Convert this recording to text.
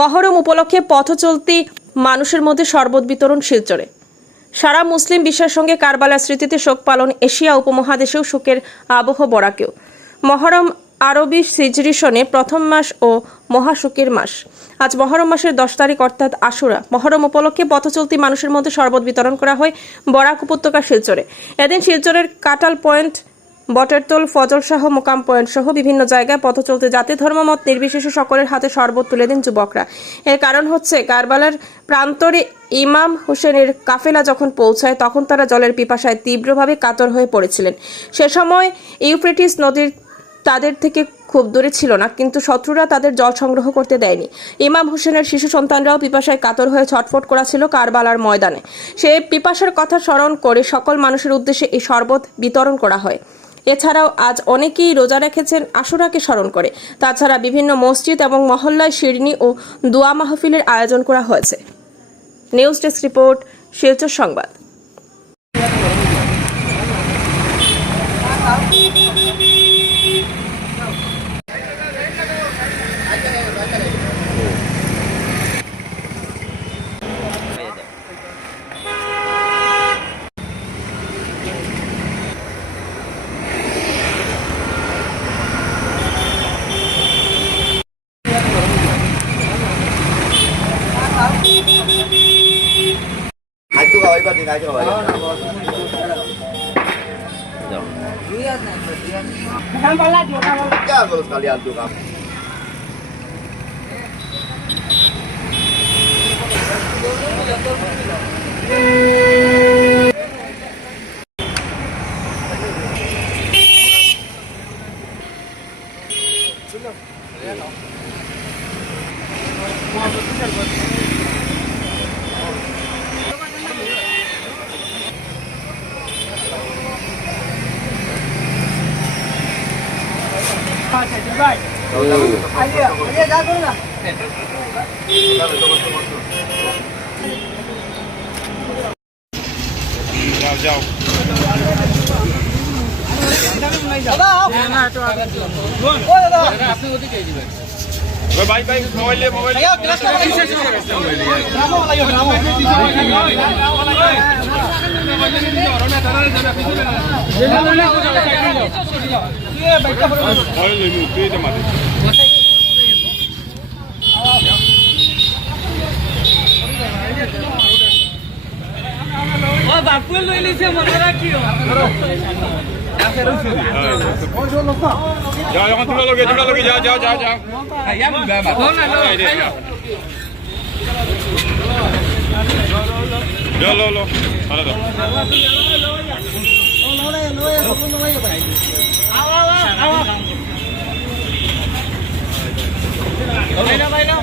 মহরম উপলক্ষে পথ চলতি মানুষের মধ্যে শরবত বিতরণ শিলচরে। সারা মুসলিম বিশ্বের সঙ্গে কারবালার স্মৃতিতে শোক পালন। এশিয়া উপমহাদেশেও শোকের আবহ বরাকেও। মহরম আরবি হিজরি সনে প্রথম মাস ও মহাশোকের মাস। আজ মহরম মাসের 10 তারিখ অর্থাৎ আশুরা। মহরম উপলক্ষে পথ চলতি মানুষের মধ্যে শরবত বিতরণ করা হয় বরাক উপত্যকা শিলচরে। এদিন শিলচরের কাটাল পয়েন্ট, বটেরতল, ফজল শাহ, মোকাম পয়েন্ট সহ বিভিন্ন জায়গায় পথ চলতে জাতি ধর্মমত নির্বিশেষে সকলের হাতে শরবত তুলে দেন যুবকরা। এর কারণ হচ্ছে কারবালার প্রান্তরে ইমাম হুসেনের কাফেলা যখন পৌঁছায় তখন তারা জলের পিপাসায় তীব্রভাবে কাতর হয়ে পড়েছিলেন। সে সময় ইউফ্রেটিস নদীর তাদের থেকে খুব দূরে ছিল না, কিন্তু শত্রুরা তাদের জল সংগ্রহ করতে দেয়নি। ইমাম হুসেনের শিশু সন্তানরাও পিপাসায় কাতর হয়ে ছটফট করেছিল কারবালার ময়দানে। সে পিপাসার কথা স্মরণ করে সকল মানুষের উদ্দেশ্যে এই শরবত বিতরণ করা হয়। এছাড়াও আজ অনেকেই রোজা রেখেছেন আশুরাকে স্মরণ করে। তাছাড়া বিভিন্ন মসজিদ এবং মহল্লায় শিরনি ও দোয়া মাহফিলের আয়োজন করা হয়েছে। নিউজ ডেস্ক রিপোর্ট, শিলচর সংবাদ। जाओ भाई भाई मोबाइल ले मोबाइल বাপুল লই লিছে মনে রাখিও जाओ यहाँ थोड़ा लोगे जाओ जाओ जाओ जाओ लो लो अरे दो ভাই না